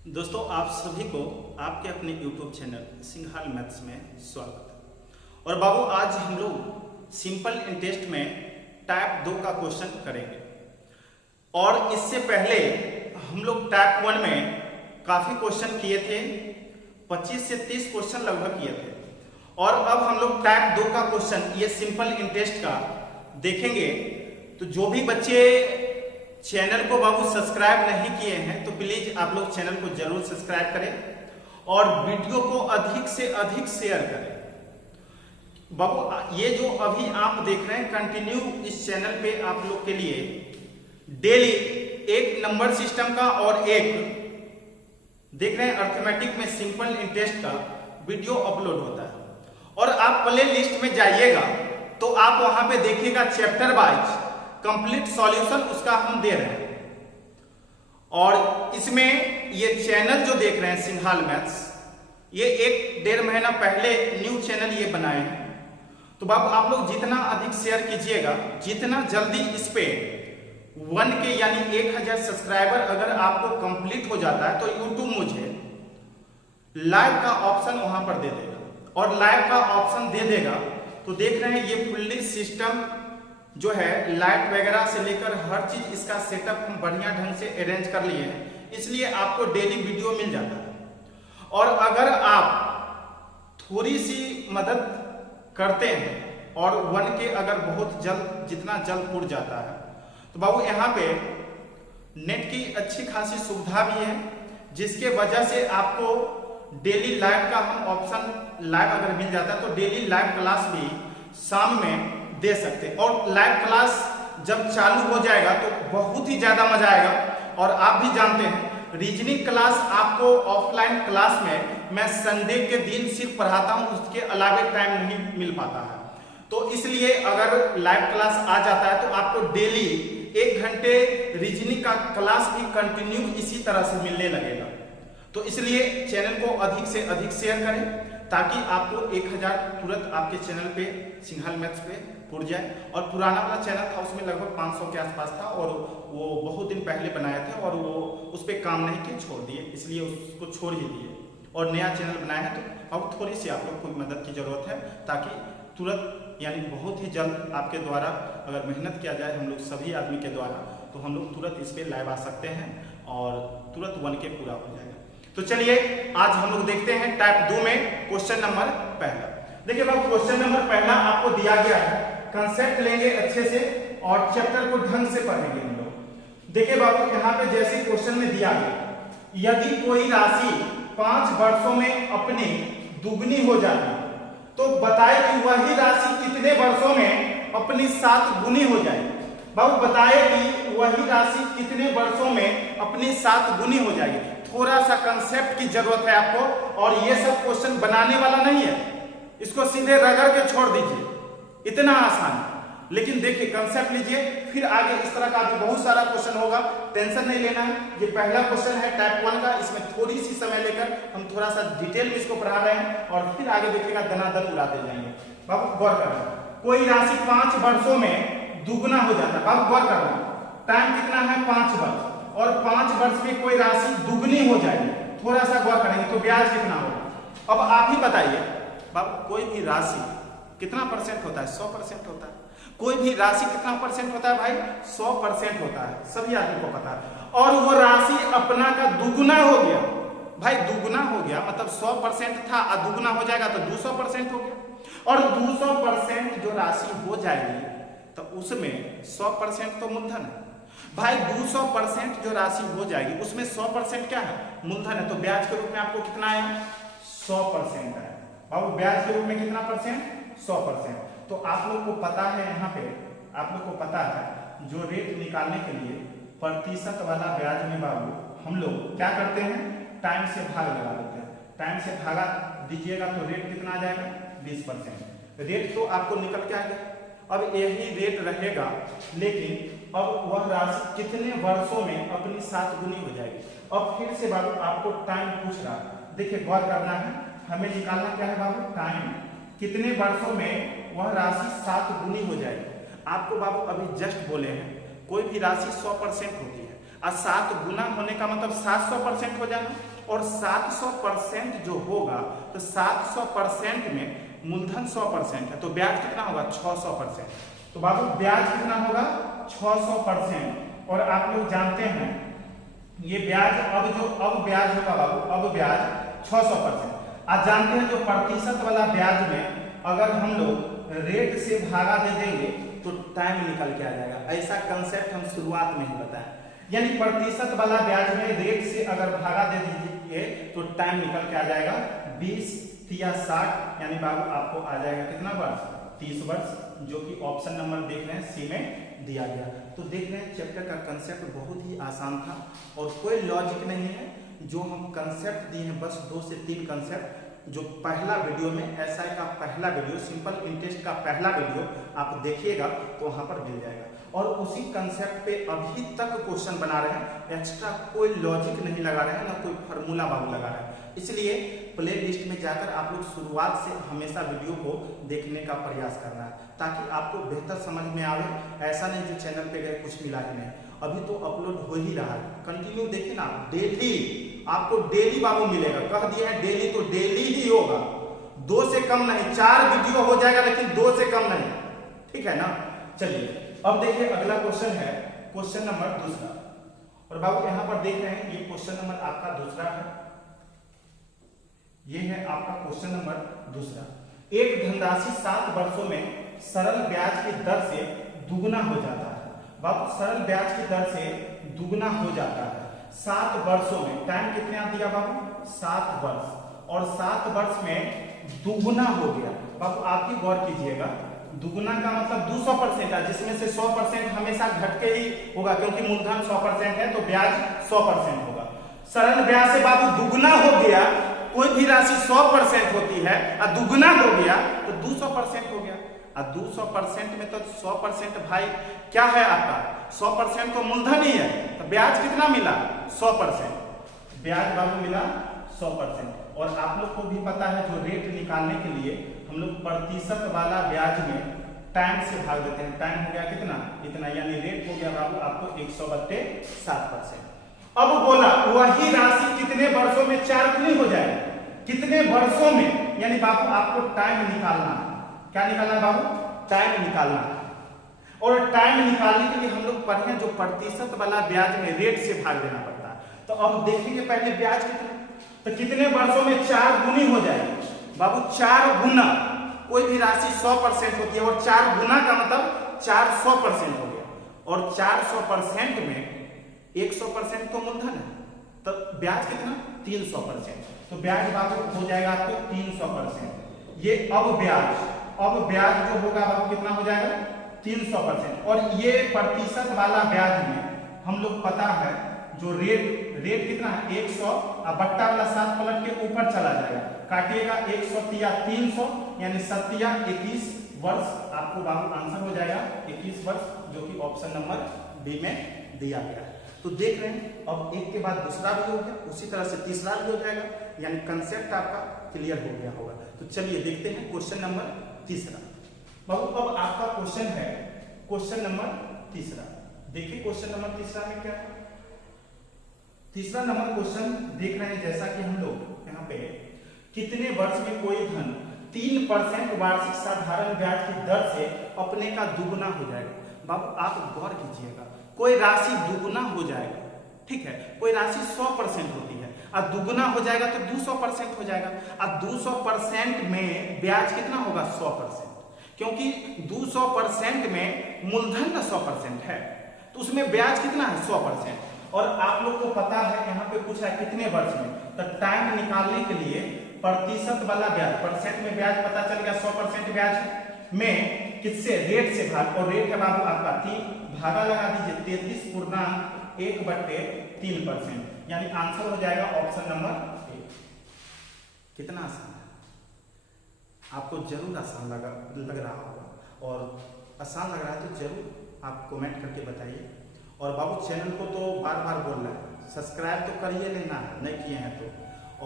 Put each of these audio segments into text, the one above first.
दोस्तों, आप सभी को आपके अपने YouTube चैनल सिंघाल मैथ्स में स्वागत है। और बाबू, आज हम लोग सिंपल इंटरेस्ट में टाइप 2 का क्वेश्चन करेंगे। और इससे पहले हम लोग टाइप 1 में काफी क्वेश्चन किए थे, 25 से 30 क्वेश्चन लगभग किए थे। और अब हम लोग टाइप 2 का क्वेश्चन, ये सिंपल इंटरेस्ट का देखेंगे। तो जो भी बच्चे चैनल को बाबू सब्सक्राइब नहीं किए हैं तो प्लीज आप लोग चैनल को जरूर सब्सक्राइब करें और वीडियो को अधिक से अधिक शेयर करें। बाबू, ये जो अभी आप देख रहे हैं कंटिन्यू, इस चैनल पे आप लोग के लिए डेली एक नंबर सिस्टम का और एक देख रहे हैं अर्थमेटिक में सिंपल इंटरेस्ट का वीडियो अपलोड होता है। और आप प्ले लिस्ट में जाइएगा तो आप वहां पे देखिएगा चैप्टर वाइज कंप्लीट सॉल्यूशन उसका हम दे रहे हैं। और इसमें ये चैनल जो देख रहे हैं सिंघाल मैथ्स, ये 1-1.5 महीना पहले न्यू चैनल ये बनाए हैं। तो बाबू, आप लोग जितना अधिक शेयर कीजिएगा, जितना जल्दी इस पे 1K यानी 1000 सब्सक्राइबर अगर आपको कंप्लीट हो जाता है तो यूट्यूब मुझे लाइव का ऑप्शन वहां पर दे देगा। और लाइव का ऑप्शन दे देगा तो देख रहे हैं ये फुल्ली सिस्टम जो है, लाइट वगैरह से लेकर हर चीज इसका सेटअप हम बढ़िया ढंग से अरेंज कर लिए हैं, इसलिए आपको डेली वीडियो मिल जाता है। और अगर आप थोड़ी सी मदद करते हैं और 1K अगर बहुत जल्द, जितना जल्द पूर्ण जाता है, तो बाबू यहाँ पे नेट की अच्छी खासी सुविधा भी है, जिसके वजह से आपको डेली लाइव का हम ऑप्शन लाइव अगर मिल जाता है तो डेली लाइव क्लास भी शाम में दे सकते हैं। और लाइव क्लास जब चालू हो जाएगा तो बहुत ही ज्यादा मजा आएगा। और आप भी जानते हैं रीजनिंग क्लास आपको ऑफलाइन क्लास में मैं संडे के दिन सिर्फ पढ़ाता हूं, उसके अलावा टाइम नहीं मिल पाता है। तो इसलिए अगर लाइव क्लास आ जाता है तो आपको डेली 1 घंटे रीजनिंग का क्लास भी कंटिन्यू इसी तरह से मिलने लगेगा। तो इसलिए चैनल को अधिक से अधिक शेयर करें ताकि आपको 1000 तुरंत आपके चैनल पे सिंघाल मैथ्स पे पुर जाए। और पुराना वाला चैनल था, उसमें लगभग 500 के आसपास था और वो बहुत दिन पहले बनाए थे और वो उस पर काम नहीं किए, छोड़ दिए, इसलिए उसको छोड़ ही दिए और नया चैनल बनाया है। तो अब थोड़ी सी आप लोग को मदद की जरूरत है ताकि तुरंत यानी बहुत ही जल्द आपके द्वारा अगर मेहनत किया जाए हम लोग सभी आदमी के द्वारा, तो हम लोग तुरंत इस पर लाइव आ सकते हैं और तुरंत 1K पूरा हो जाएगा। तो चलिए आज हम लोग देखते हैं टाइप 2 में क्वेश्चन नंबर पहला। देखिए बाबू, क्वेश्चन नंबर पहला आपको दिया गया है, कंसेप्ट लेंगे अच्छे से और चैप्टर को ढंग से पढ़ेंगे हम लोग। देखिए बाबू, यहाँ पे जैसे क्वेश्चन में दिया गया, यदि कोई राशि 5 वर्षों में अपनी दुगनी हो जाती तो बताए कि वही राशि कितने वर्षों में अपनी 7 गुनी हो जाएगी। बाबू बताए कि वही राशि कितने वर्षों में अपनी 7 गुनी हो जाएगी। थोड़ा सा कंसेप्ट की जरूरत है आपको, और ये सब क्वेश्चन बनाने वाला नहीं है, इसको सीधे रगड़ के छोड़ दीजिए, इतना आसान है। लेकिन देखिए कंसेप्ट लीजिए, फिर आगे इस तरह का भी बहुत सारा क्वेश्चन होगा, टेंशन नहीं लेना है। ये पहला क्वेश्चन है टाइप 1 का, इसमें थोड़ी सी समय लेकर हम थोड़ा सा डिटेल में इसको पढ़ा रहे हैं और फिर आगे देखिएगा दनादन उड़ाते जाएंगे। बाबू गौर करना, कोई राशि 5 वर्षों में दुगना हो जाता है। बाबू गौर करना, टाइम कितना है 5 वर्ष, और 5 वर्ष में कोई राशि दुगनी हो जाएगी। थोड़ा सा गौर करेंगे तो ब्याज कितना होगा। अब आप ही बताइए बाबू, कोई भी राशि कितना परसेंट होता है? 100% होता है। कोई भी राशि कितना परसेंट होता है भाई? 100% होता है, सभी आदमी को पता है। और वो राशि अपना का दुगुना हो गया भाई, दुगुना हो गया मतलब 100% था और दुगुना हो जाएगा तो 200% हो गया। और 200% जो राशि हो जाएगी तो उसमें 100% तो मूलधन है भाई। 200% जो राशि हो जाएगी उसमें 100% क्या है? मूलधन है। तो ब्याज के रूप में आपको कितना आया? 100% है। बाबू ब्याज के रूप में कितना परसेंट? 100%। तो आप लोग को पता है, यहाँ पे आप लोग को पता है जो रेट निकालने के लिए प्रतिशत वाला ब्याज में बाबू हम लोग क्या करते हैं? टाइम से भाग लगा देते हैं। टाइम से भागा दीजिएगा तो रेट कितना आ जाएगा? 20%। रेट तो आपको निकल के आ गया। अब यही रेट रहेगा, लेकिन अब वह राशि कितने वर्षों में अपनी 7 गुनी हो जाएगी। अब फिर से बाबू आपको टाइम पूछ रहा, देखिए गौर करना है, हमें निकालना क्या है बाबू? टाइम, कितने वर्षों में वह राशि 7 गुनी हो जाएगी। आपको बाबू अभी जस्ट बोले हैं कोई भी राशि 100% होती है। और 7 गुना होने का मतलब 700% हो जाना, और 700% जो होगा तो 700% में मूलधन 100% है तो ब्याज कितना होगा 600%। तो बाबू ब्याज कितना होगा 600%। और आप लोग जानते हैं ये ब्याज अब ब्याज होगा बाबू, अब ब्याज 600%। आप जानते हैं जो प्रतिशत वाला ब्याज में अगर हम लोग रेट से भागा दे देंगे तो टाइम निकल के आ जाएगा। ऐसा कंसेप्ट हम शुरुआत में ही बताएं, यानी प्रतिशत वाला ब्याज में रेट से अगर भागा दे दीजिए तो टाइम निकल के आ जाएगा 20 या 60, यानी बाबू आपको आ जाएगा कितना वर्ष 30 वर्ष, जो कि ऑप्शन नंबर देख रहे हैं सी में दिया गया। तो देख रहे हैं चैप्टर का कंसेप्ट बहुत ही आसान था और कोई लॉजिक नहीं है। जो हम कंसेप्ट दिए हैं बस 2 से 3 कंसेप्ट, जो पहला वीडियो में एसआई का पहला वीडियो, सिंपल इंटरेस्ट का पहला वीडियो आप देखिएगा तो वहां पर मिल जाएगा। और उसी कंसेप्ट पे अभी तक क्वेश्चन बना रहे हैं, एक्स्ट्रा कोई लॉजिक नहीं लगा रहे हैं, ना कोई फार्मूला बाबू लगा रहे हैं। इसलिए प्ले लिस्ट में जाकर आप लोग शुरुआत से हमेशा वीडियो को देखने का प्रयास करना है ताकि आपको बेहतर समझ में आवे। ऐसा नहीं जो चैनल पे गए कुछ मिला ही नहीं, अभी तो अपलोड हो ही रहा है, कंटिन्यू देखिए ना, डेली आपको डेली बाबू मिलेगा। कह दिया है डेली तो डेली ही होगा, 2 से कम नहीं। 4 वीडियो हो जाएगा लेकिन 2 से कम नहीं, ठीक है ना। चलिए अब देखिए अगला क्वेश्चन है क्वेश्चन नंबर 2। और बाबू यहां पर देख रहे हैं ये क्वेश्चन नंबर आपका 2 है, ये है आपका क्वेश्चन नंबर 2। एक धनराशि 7 वर्षों में सरल ब्याज की दर से दुगुना हो जाता है। बाबू सरल ब्याज की दर से दुगुना हो जाता है 7 वर्षों में। टाइम कितना दिया बाबू 7 वर्ष, और 7 वर्ष में दुगुना हो गया। बाबू आप ही गौर कीजिएगा, दुगुना का मतलब 200% है, जिसमें से 100% हमेशा घट के ही होगा क्योंकि मूलधन 100% है तो ब्याज 100% होगा। सरल ब्याज से बाबू दुगुना हो गया, कोई भी राशि 100% होती है और दुगुना हो गया तो 200% हो गया। और 200% में तो 100% भाई क्या है आपका 100% तो मूलधन ही है, तो ब्याज कितना मिला 100%, ब्याज बाबू मिला 100%। और आप लोग को भी पता है जो रेट निकालने के लिए हम लोग प्रतिशत वाला ब्याज में टाइम से भाग देते हैं। टाइम हो गया कितना इतना, यानी रेट हो गया बाबू आपको 100/7%। अब बोला वही राशि कितने वर्षों में 4 गुनी हो जाएगी, कितने वर्षों में, यानी बाबू आपको टाइम निकालना है। क्या निकालना है बाबू टाइम निकालना है। और टाइम निकालने के लिए हम लोग पढ़े जो प्रतिशत वाला ब्याज में रेट से भाग देना पड़ता है। तो अब देखेंगे पहले ब्याज कितना, तो कितने वर्षों में 4 गुनी हो जाएगी बाबू 4 गुना। कोई भी राशि 100% होती है और 4 गुना का मतलब 400% हो गया, और 400% में 100% तो मूलधन है तो ब्याज कितना 300%। तो ब्याज बाबू हो जाएगा आपको 300%। ये अब ब्याज जो होगा बाबू कितना हो जाएगा 300%। और ये प्रतिशत वाला ब्याज में हम लोग पता है जो रेट कितना है 100, और बट्टा वाला 7 पलट के ऊपर चला जाएगा, काटिएगा 100 या 300 यानी 7 या 21 वर्ष आपको बाबू आंसर हो जाएगा 21 वर्ष, जो कि ऑप्शन नंबर बी में दिया गया है। तो देख रहे हैं अब एक के बाद दूसरा भी हो गया, उसी तरह से तीसरा भी हो जाएगा, यानी कंसेप्ट आपका क्लियर हो गया होगा। तो चलिए देखते हैं क्वेश्चन नंबर 3। बाबू अब आपका क्वेश्चन है क्वेश्चन नंबर 3। देखिए क्वेश्चन नंबर 3 में क्या है। 3 नंबर क्वेश्चन देख रहे हैं जैसा कि हम लोग यहाँ पे कितने वर्ष में कोई धन 3% वार्षिक साधारण ब्याज की दर से अपने का दुगुना हो जाएगा। बाबू आप गौर कीजिएगा, कोई राशि दुगुना हो जाएगा, ठीक है, कोई राशि 100% होती है और दुगुना हो जाएगा तो 200% हो जाएगा। और 200% में ब्याज कितना होगा 100%, क्योंकि 200% में मूलधन का 100% है तो उसमें ब्याज कितना है 100%। और आप लोग को पता है यहाँ पे कुछ है कितने वर्ष में, तो टाइम निकालने के लिए प्रतिशत वाला ब्याज, परसेंट में ब्याज पता चल गया 100% ब्याज में किससे रेट से भाग, और रेट है बाबू आपका 3, भागा लगा दीजिए 33.1/3%, यानी आंसर हो जाएगा ऑप्शन नंबर 1। कितना आसान है, आपको जरूर आसान लग रहा होगा, और आसान लग रहा है तो जरूर आप कमेंट करके बताइए। और बाबू चैनल को तो बार बार बोल रहा है सब्सक्राइब तो करिए लेना है, नहीं किए हैं तो,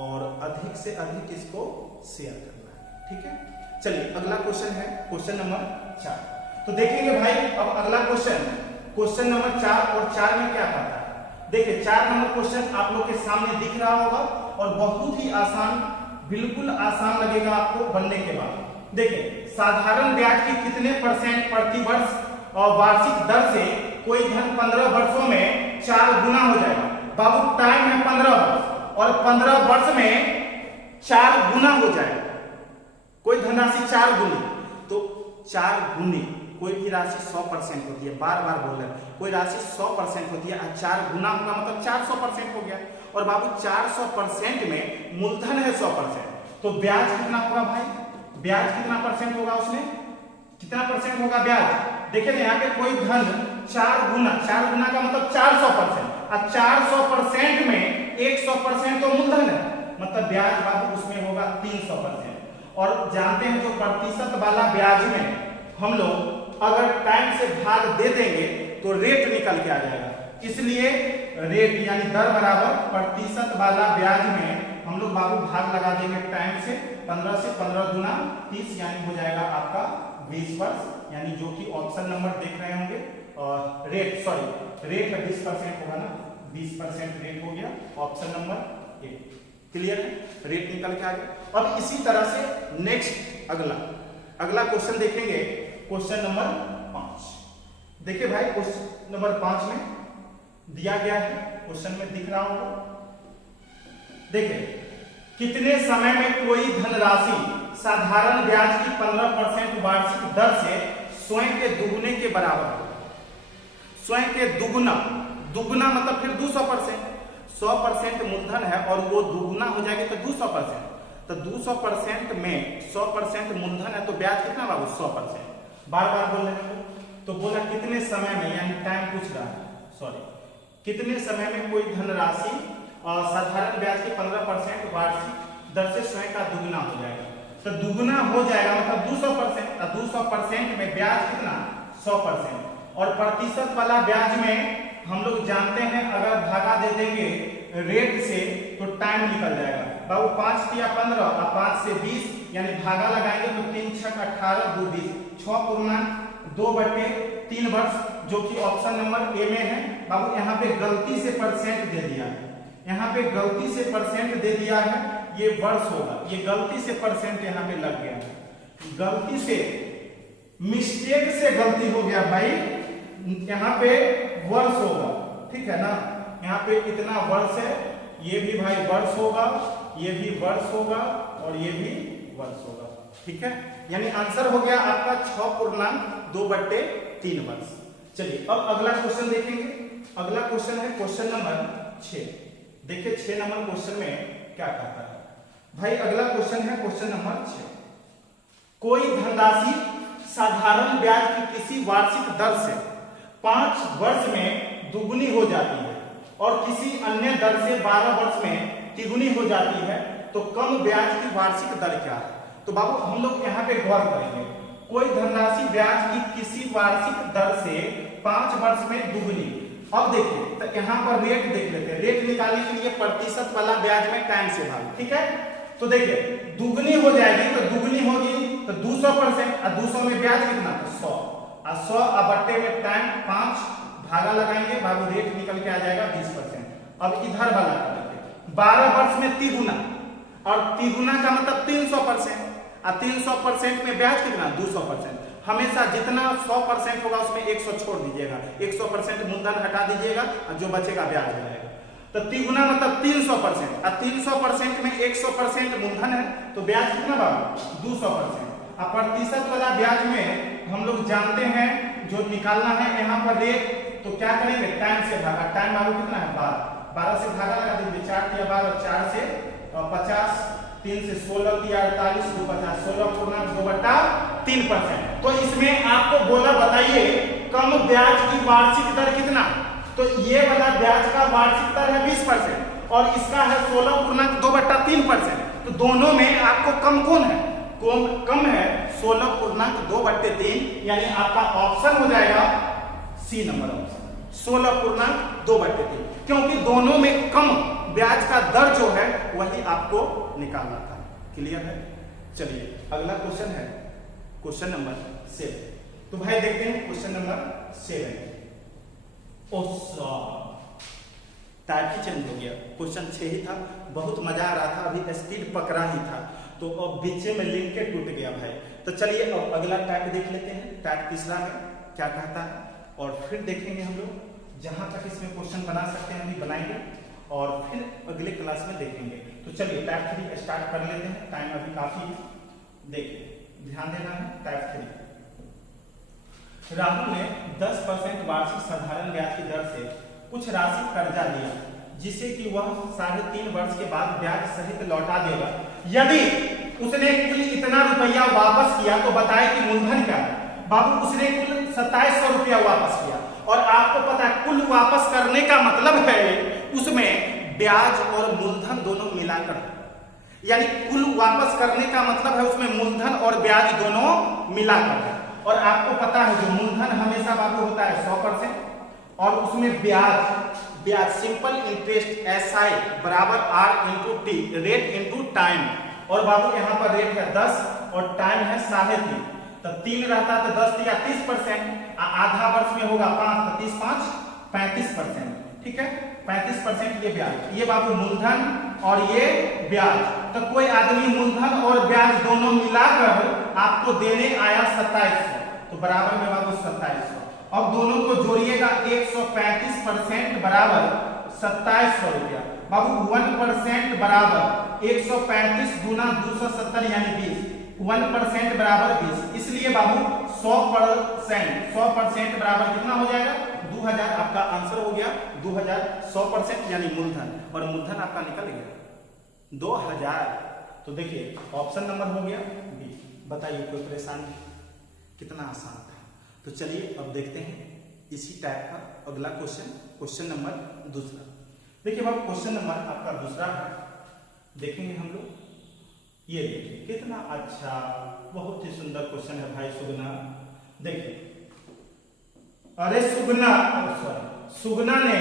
और अधिक से अधिक इसको शेयर करना है, ठीक है। चलिए अगला क्वेश्चन है क्वेश्चन नंबर 4। तो देखेंगे भाई अब अगला क्वेश्चन नंबर 4, और 4 में क्या पता है। देखिए 4 नंबर क्वेश्चन आप लोग के सामने दिख रहा होगा और बहुत ही आसान, बिल्कुल आसान लगेगा आपको बनने के बाद। देखिए साधारण ब्याज की कितने % प्रति वर्ष और वार्षिक दर से कोई धन 15 वर्षों में 4 गुना हो जाएगा। बाबू टाइम है 15 वर्ष और 15 वर्ष में 4 गुना हो जाएगा। कोई धनराशि 4 गुनी, तो 4 गुनी कोई भी राशि 100% होती है, बार बार बोल रहे हैं, कोई राशि 100% होती है, 4 गुना होगा मतलब 400% हो गया। और बाबू 400% में मूलधन है 100%, तो ब्याज कितना होगा भाई? ब्याज कितना % होगा उसमें? कितना % होगा ब्याज? देखिए ना यहाँ पे कोई धन 4 गुना का मतलब 400%, और 400% में 100% तो मूलधन है, मतलब ब्याज बाबू उसमें होगा 300%। और जानते हैं जो प्रतिशत वाला ब्याज में हम लोग अगर टाइम से भाग दे देंगे तो रेट निकल के आ जाएगा, इसलिए रेट यानी दर बराबर प्रतिशत वाला ब्याज में हम लोग बाबू भाग लगा देंगे टाइम से। 15 से 15 गुना 30 यानी हो जाएगा आपका 20 वर्ष, यानी जो कि ऑप्शन नंबर देख रहे होंगे। और रेट 20% होगा ना, 20% रेट हो गया, ऑप्शन नंबर 1 क्लियर है, रेट निकल के आ गया। अब इसी तरह से नेक्स्ट अगला क्वेश्चन देखेंगे, क्वेश्चन नंबर 5। देखिए भाई क्वेश्चन नंबर 5 में दिया गया है, क्वेश्चन में दिख रहा होगा। देखिए कितने समय में कोई धनराशि साधारण ब्याज की 15% वार्षिक दर से स्वयं के दुगुने के बराबर हो? स्वयं के दुगुना मतलब फिर 200%, 100% मूलधन है और वो दुगुना हो जाएगी तो 200%, तो 200% में 100% मूलधन है तो ब्याज कितना बाबू? 100%। बार बार बोल रहे हैं तो बोला कितने समय में, यानी टाइम पूछ रहा है, कितने समय में कोई धनराशि साधारण ब्याज की 15% वार्षिक दर से स्वयं का दुगुना हो जाएगा। तो दुगुना हो जाएगा मतलब 200%, और 200% में ब्याज कितना? 100%। और प्रतिशत वाला ब्याज में हम लोग जानते हैं अगर भागा दे देंगे रेट से तो टाइम निकल जाएगा। बाबू 5 या 15 और 5 से 20 यानी भागा लगाएंगे तो 3 6 18 2 20, 6/2/3 वर्ष, जो कि ऑप्शन नंबर ए में है। बाबू यहाँ पे गलती से % दे दिया है, यहाँ पे गलती से % दे दिया है, ये वर्ष होगा, ये गलती से % यहाँ पे लग गया है, गलती से मिस्टेक से गलती हो गया भाई, यहाँ पे वर्ष होगा, ठीक है ना। यहाँ पे इतना वर्ष है, ये भी भाई वर्ष होगा, ये भी वर्ष होगा और ये भी वर्ष होगा, ठीक है। यानी आंसर हो गया आपका 6.2/3 वर्ष। चलिए अब अगला क्वेश्चन देखेंगे। अगला क्वेश्चन है क्वेश्चन नंबर 6। देखिए 6 नंबर क्वेश्चन में क्या कहता है भाई। अगला क्वेश्चन है क्वेश्चन नंबर 6। कोई धनराशि साधारण ब्याज की किसी वार्षिक दर से 5 वर्ष में दुगुनी हो जाती है और किसी अन्य दर से 12 वर्ष में तिगुनी हो जाती है, तो कम ब्याज की वार्षिक दर क्या है? तो बाबू हम लोग यहाँ पे गौर करेंगे। कोई धनराशि ब्याज की किसी वार्षिक दर से 5 वर्ष में दुगुनी। अब देखिए तो यहाँ पर रेट देख लेते हैं, रेट निकालने के लिए प्रतिशत वाला ब्याज में टाइम से भाग, ठीक है। तो देखिए दुगुनी हो जाएगी तो दुगुनी होगी तो 200%, और 200 में ब्याज कितना? तो 100, और 100 और बट्टे में टाइम 5 भागा लगाएंगे, बाबू रेट निकल के आ जाएगा 20%। अब इधर वाला कर देते, 12 वर्ष में तिगुना, और तिगुना का मतलब 300%, और 300% में ब्याज कितना? 200%। हमेशा जितना 100% होगा उसमें 100 छोड़ दीजिएगा, 100% मूलधन हटा दीजिएगा और जो बचेगा ब्याज हो जाएगा। तो तिगुना मतलब 300%, और 300% में 100% मूलधन है तो ब्याज कितना बाबू? 200%। और प्रतिशत वाला ब्याज में हम लोग जानते हैं जो निकालना है यहाँ पर रेट, तो क्या करेंगे? टाइम से भागा। टाइम बाबू कितना है? 12 से भागा लगा दीजिए, 4 या 12, 4 से 50, 3 से 16 या 48, 2 50, 16.2/3%। तो इसमें आपको बोला बताइए कम ब्याज की वार्षिक दर कितना? तो ये वाला ब्याज का वार्षिक दर है 20% और इसका है 16.2/3%। तो दोनों में आपको कम कौन है? कम है 16.2/3, यानी आपका ऑप्शन हो जाएगा सी नंबर ऑप्शन, 16.2/3, क्योंकि दोनों में कम ब्याज का दर जो है वही आपको निकालना था। क्लियर है? चलिए अगला क्वेश्चन है क्वेश्चन नंबर 7। तो भाई देखते हैं क्वेश्चन नंबर 7। टाइप ही चेंज हो गया। क्वेश्चन 6 ही था, बहुत मजा आ रहा था, अभी स्पीड पकड़ा ही था, तो अब बीच में लिंक के टूट गया भाई। तो चलिए अब अगला टाइप देख लेते हैं, टाइप तीसरा में क्या कहता है, और फिर देखेंगे हम लोग जहां तक इसमें क्वेश्चन बना सकते हैं अभी बनाएंगे, और फिर अगले क्लास में देखेंगे। तो चलिए टाइप 3 स्टार्ट कर लेते हैं, टाइम अभी काफी है। देखिए ध्यान देना है, टाइप 3। राहुल ने 10% वार्षिक साधारण ब्याज की दर से कुछ राशि कर्जा लिया, जिसे कि वह 3.5 वर्ष के बाद ब्याज सहित लौटा देगा। यदि उसने कुल इतना रुपया वापस किया तो बताए कि मूलधन क्या है। बाबू उसने कुल 2700 रुपया वापस किया, और आपको पता है कुल वापस करने का मतलब है उसमें ब्याज और मूलधन दोनों मिलाकर, यानी कुल वापस करने का मतलब है उसमें मूलधन और ब्याज दोनों मिलाकर है। और आपको पता है जो मूलधन हमेशा बाबू होता है 100%, और उसमें ब्याज सिंपल इंटरेस्ट SI बराबर R into T, rate into time. और बाबू यहाँ पर रेट है 10 और टाइम है 3.5, तो 3 रहता तो 10 या 30%, आधा वर्ष में होगा 5, तो 30 5 35%, ठीक है 35% ये ब्याज, ये बाबू मूलधन और ये ब्याज। तो कोई आदमी मूलधन और ब्याज दोनों मिलाकर आपको देने आया 2700, तो बराबर में बाबू 2700। अब दोनों को जोड़िएगा 135% बराबर 2700 रुपया। बाबू 1% बराबर 135 गुना 270 यानी 20, 1% बराबर 20, इसलिए बाबू 100% बराबर कितना हो जाएगा 2000। आपका आंसर हो गया 2000, 100% यानी मूलधन, और मूलधन आपका निकल गया 2000। तो देखिए ऑप्शन नंबर हो गया बी। बताइए कोई परेशानी, कितना आसान था। तो चलिए अब देखते हैं इसी टाइप का अगला क्वेश्चन, क्वेश्चन नंबर दूसरा। देखिए बाबू क्वेश्चन नंबर आपका दूसरा है, देखेंगे हम लोग। ये देखिए कितना अच्छा, बहुत ही सुंदर क्वेश्चन है भाई सुगना। देखिए अरे सुगना ने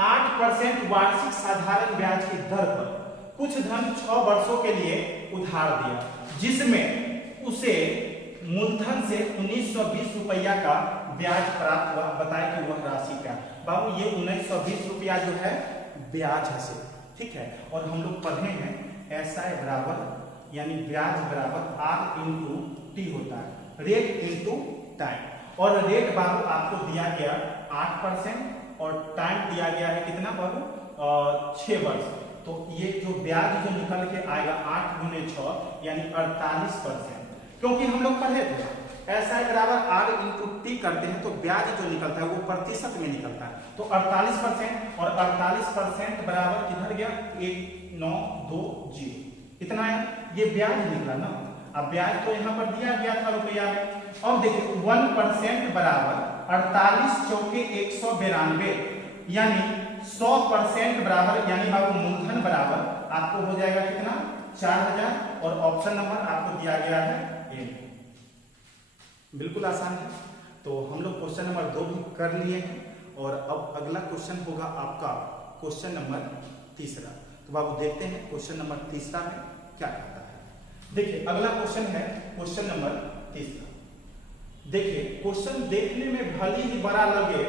8% वार्षिक साधारण ब्याज की दर पर कुछ धन 6 वर्षों के लिए उधार दिया, जिसमें उसे मूलधन से 1920 रुपया का ब्याज प्राप्त हुआ। बताए कि वह राशि क्या। बाबू ये 1920 रुपया जो है ब्याज है से, ठीक है। और हम लोग पढ़े हैं SI बराबर यानी ब्याज बराबर R इंटू टी होता है, रेट इंटू टाइम। और रेट बाबू आपको दिया गया 8% और टाइम दिया गया है कितना बाबू 6 वर्ष। तो ये जो ब्याज जो निकल के आएगा 8 गुने 6 यानी 48%, क्योंकि हम लोग पढ़े थे SI बराबर R इंटू टी करते हैं तो ब्याज जो निकलता है वो प्रतिशत में निकलता है। तो 48% और 48% बराबर किधर गया 1920, कितना है ये ब्याज निकला ना। अब ब्याज तो यहाँ पर दिया गया था रुपया में। और देखिए 1% बराबर 48 चौके 192 यानी 100% बराबर, यानी बाबू मूलधन बराबर आपको हो जाएगा कितना 4000, और ऑप्शन नंबर आपको दिया गया है ए। बिल्कुल आसान है। तो हम लोग क्वेश्चन नंबर 2 भी कर लिए हैं, और अब अगला क्वेश्चन होगा आपका क्वेश्चन नंबर तीसरा। तो बाबू देखते हैं क्वेश्चन नंबर तीसरा में क्या कहता है। देखिए अगला क्वेश्चन है क्वेश्चन नंबर तीसरा। देखिए क्वेश्चन देखने में भले ही बड़ा लगे,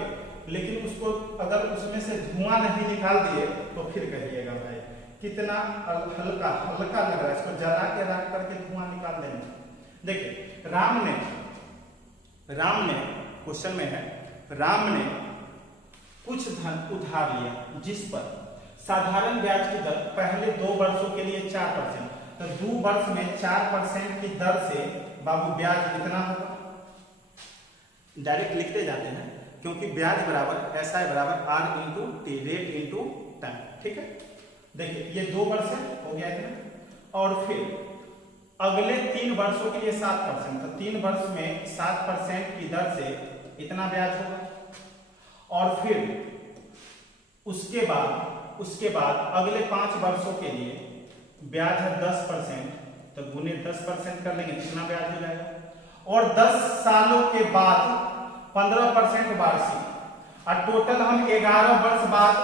लेकिन उसको अगर उसमें से धुआं नहीं निकाल दिए तो फिर कहिएगा भाई कितना हल्का हल्का लग रहा है, इसको जला के रख करके धुआं निकाल देंगे। देखिए राम ने क्वेश्चन में है, राम ने कुछ धन उधार लिया जिस पर साधारण ब्याज की दर पहले 2 वर्षों के लिए 4%, तो 2 वर्ष में 4% की दर से बाबू ब्याज कितना होगा। डायरेक्ट लिखते जाते हैं क्योंकि ब्याज बराबर SI बराबर R into T, rate into time, ठीक है। देखिए ये 2 वर्ष हो गया इतना, और फिर अगले 3 वर्षों के लिए 7%, तो 3 वर्ष में 7% की दर से इतना ब्याज होगा। और फिर उसके बाद अगले 5 वर्षों के लिए ब्याज है 10%, तो गुने 10% कर लेंगे कितना ब्याज हो जाएगा। और 10 सालों के बाद 15% वार्षिक, और टोटल हम 11 वर्ष बाद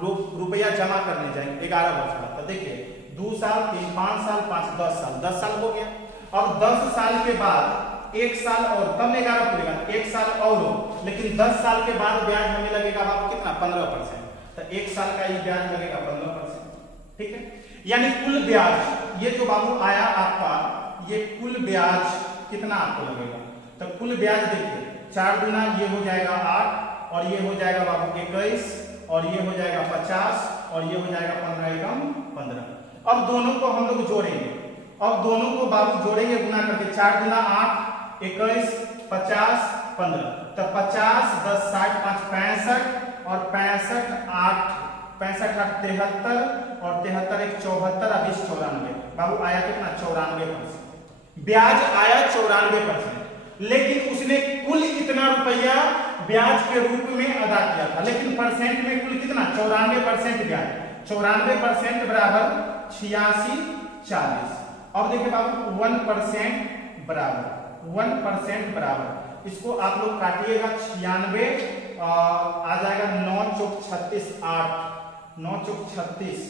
रुपया जमा करने जाएंगे 11 वर्ष बाद। तो देखिए 2 साल 3 5 साल 5 10 साल, 10 साल हो गया। और 10 साल के बाद 1 साल और, तब 11 पूरेगा 1 साल और, लेकिन 10 साल के बाद ब्याज हमें लगेगा आपको कितना 15%। तो 1 साल का ये ब्याज लगेगा 15%। ठीक है, यानी कुल ब्याज ये जो बाबू आया आपका, ये कुल ब्याज कितना आपको लगेगा? तो कुल ब्याज देखिए 4 गुना ये हो जाएगा 8 और ये हो जाएगा बाबू 21 और ये हो जाएगा 50 और ये हो जाएगा 15 एकम 15। अब दोनों को हम लोग जोड़ेंगे, अब दोनों को बाबू जोड़ेंगे गुना करके 4 गुना 8 21 50 15। तो 50 10 60 5 65 और 65 8 65 8 73 और 73 1 74 और 20 94। बाबू आया कितना? 94%। ब्याज आया 94%, लेकिन उसने कुल कितना रुपया ब्याज के रूप में अदा किया था, लेकिन परसेंट में कुल कितना? 94% ब्याज। 94% बराबर 86 40। अब देखिए बाबू 1% बराबर 1% बराबर, इसको आप लोग काटिएगा 96 आ जाएगा 9 चौक 36 8 9 चौक 36।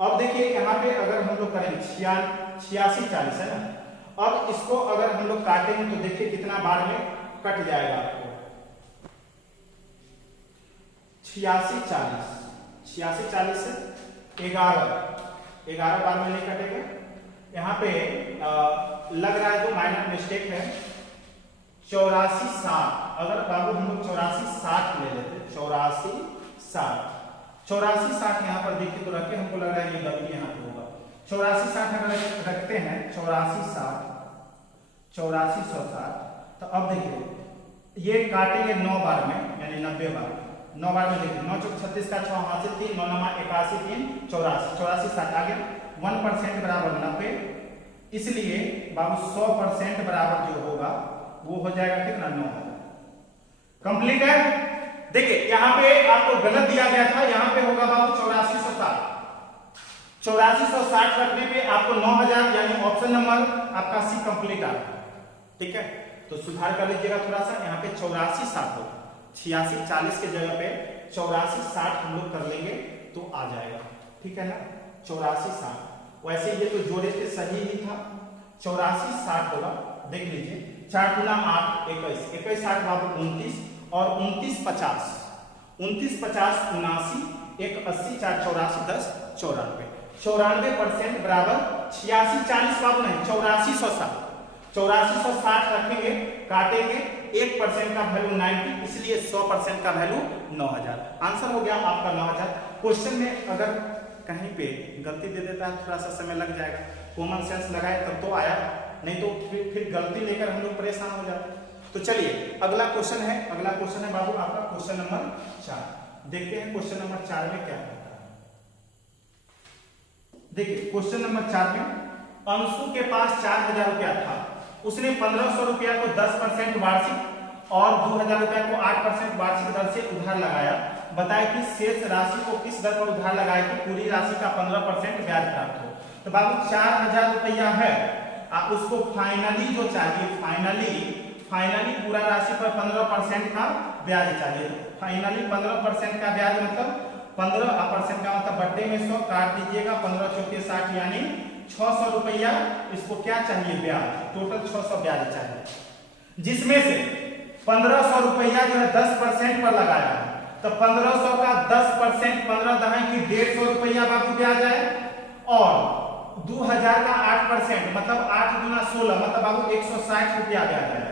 अब देखिए यहाँ पे अगर हम लोग करेंगे 86 40 है ना, अब इसको अगर हम लोग काटेंगे तो देखिए कितना बार में कट जाएगा आपको 86 40 से 11 बार में नहीं कटेगा। यहाँ पे लग रहा है जो माइनर मिस्टेक है 84 60। अगर बाबू हम लोग 84 60 ले लेते, 84 60 यहाँ पर देखिए तो रखे, हमको लग रहा है ये गलती यहाँ पे होगा। 84 60 अगर रखते हैं 84 60, तो अब देखिए ये काटेंगे 9 बार में, यानी 90 बार। 9 बार में देखिए 9 चौक 36 का 6 हासिल 3 9 9 81 3 84 60 आ गया। 1% बराबर 90, इसलिए बाबू 100% बराबर जो होगा वो हो जाएगा कितना? 9। कंप्लीट है। देखिए यहाँ पे आपको गलत दिया गया था, यहाँ पे होगा बाबू 8460। 8460 रखने पे आपको 9000 यानी ऑप्शन नंबर आपका सी कंप्लीट आ गया। ठीक है, तो सुधार कर लीजिएगा थोड़ा सा, यहाँ पे 84 60 होगा, 86 40 के जगह पे 84 60 हम लोग कर लेंगे तो आ जाएगा। ठीक है ना, 84 60। वैसे ये तो जोड़े थे सही ही था, 84 60 होगा। देख लीजिए 4 गुना 8 21 21 8 बाबू 29 और 29 50 29 50 79 1 80 4 84 10 94। 94% बराबर 86 40 बाबू नहीं 8460। 8460 रखेंगे, काटेंगे 1% का वैल्यू 90, इसलिए 100% का वैल्यू 9000। आंसर हो गया आपका 9000। क्वेश्चन में अगर कहीं पे गलती दे देता है थोड़ा सा समय लग जाएगा, कॉमन सेंस लगाए तब तो आया, नहीं तो फिर गलती लेकर हम लोग परेशान हो जाते। तो चलिए अगला क्वेश्चन है बाबू आपका क्वेश्चन नंबर 4। देखते हैं क्वेश्चन नंबर 4 में क्या होता है। देखिए क्वेश्चन नंबर 4 में अंशु के पास 4000 रुपया था, उसने 1500 रुपया को 10% वार्षिक और 2000 रुपया को 8% वार्षिक दर से उधार लगाया। बताए कि शेष राशि को किस दर पर उधार लगाए कि पूरी राशि का 15% ब्याज प्राप्त हो। तो बाबू 4000 रुपया है, उसको फाइनली जो चाहिए, फाइनली पूरा राशि पर 15% का ब्याज चाहिए। फाइनली 15% का ब्याज मतलब 15% का मतलब बर्थडे में 100 काट दीजिएगा, 15 चौके 60 यानी 600 रुपया इसको क्या चाहिए? ब्याज। टोटल 600 ब्याज चाहिए, जिसमें से 1500 रुपया जो है 10% पर लगाया है। तो 1500 का 10% 15 दहाई की 150 रुपया बाबू ब्याज है, और 2000 का 8% मतलब 8 गुना 16 मतलब बाबू 160 रुपया ब्याज है।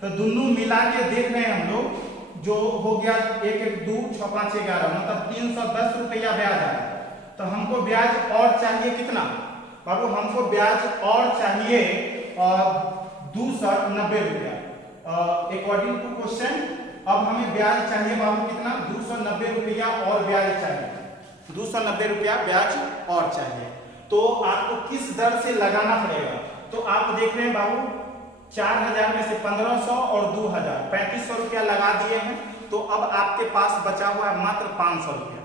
तो दोनों मिला के देख रहे हैं हम लोग, जो हो गया 1 1 2 6 5 11 मतलब 310 रुपया ब्याज है। तो हमको ब्याज और चाहिए कितना बाबू? हमको ब्याज और चाहिए 290 रुपया। अकॉर्डिंग टू क्वेश्चन अब हमें ब्याज चाहिए बाबू कितना? 290 रुपया और ब्याज चाहिए, 290 रुपया ब्याज और चाहिए। तो आपको किस दर से लगाना पड़ेगा? तो आप देख रहे हैं बाबू 4000 में से 1500 और 2000 3500 रुपया लगा दिए हैं। तो अब आपके पास बचा हुआ है मात्र 500 रुपया।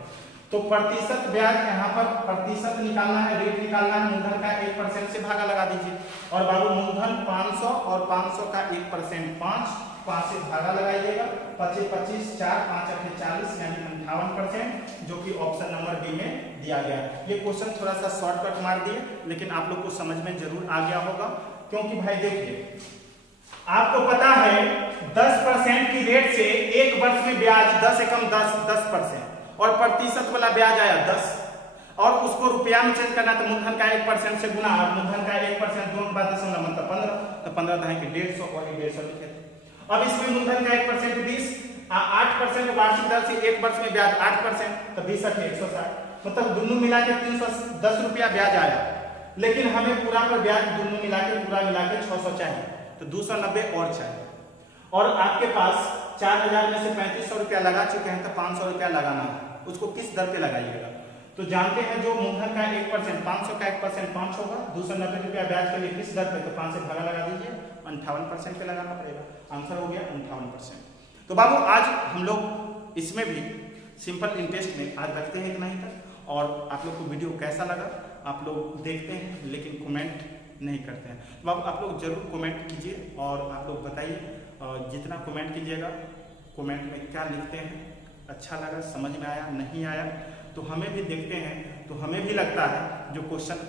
तो प्रतिशत ब्याज यहाँ पर प्रतिशत निकालना है, रेट निकालना है, मूलधन का 1% से भागा लगा दीजिए। और बाबू मूलधन 500 और 500 का 1% 5 से भागा लगाइएगा, 25 25 4 5 8 40 यानी 58%, जो कि ऑप्शन नंबर बी में दिया गया। ये क्वेश्चन थोड़ा सा शॉर्टकट मार दिए, लेकिन आप लोग को समझ में जरूर आ गया होगा, क्योंकि भाई देखिए आपको पता है 10% की रेट से एक वर्ष में ब्याज 10 एकम 10% और प्रतिशत वाला ब्याज आया 10 और उसको रुपया में चेंज करना तो मूलधन का 1% से गुना और मूलधन का 1% दोनों बात दशमलव मतलब 15 तो 15 दहाई के 150 और 150 लिखे थे। अब इसमें मूलधन का 1% 20 8% वार्षिक दर से एक वर्ष में ब्याज 8% तो 20 160 मतलब दोनों मिला के 310 रुपया ब्याज आया। लेकिन हमें पूरा पर ब्याज दोनों मिला के 600 चाहिए तो 290 और चाहिए और आपके पास 4000 में से 3500 रुपया लगा चुके हैं तो 500 रुपया लगाना है। उसको किस दर पे लगाइएगा तो जानते हैं जो मूलधन का 1% 500 का 1% 5 होगा 290 रुपया ब्याज के लिए किस दर पे तो 5 से भागा लगा दीजिए 58% पे लगाना पड़ेगा। आंसर हो गया 58%। तो बाबू आज हम लोग इसमें भी सिंपल इंटरेस्ट में आज रखते हैं इतना ही तक और आप लोग को वीडियो कैसा लगा आप लोग देखते हैं लेकिन कमेंट नहीं करते हैं। तो बाबू आप लोग जरूर कमेंट कीजिए और आप लोग बताइए जितना कमेंट कीजिएगा कमेंट में क्या लिखते हैं अच्छा लगा समझ में आया नहीं आया तो हमें भी देखते हैं तो हमें भी लगता है जो क्वेश्चन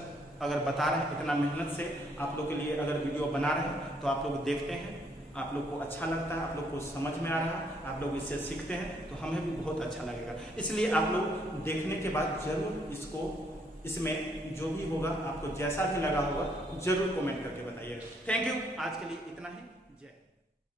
अगर बता रहे हैं इतना मेहनत से आप लोग के लिए अगर वीडियो बना रहे हैं तो आप लोग देखते हैं आप लोग को अच्छा लगता है आप लोग को समझ में आ रहा है आप लोग इससे सीखते हैं तो हमें भी बहुत अच्छा लगेगा। इसलिए आप लोग देखने के बाद जरूर इसमें जो भी होगा आपको जैसा भी लगा होगा जरूर कमेंट करके बताइएगा। थैंक यू आज के लिए इतना ही।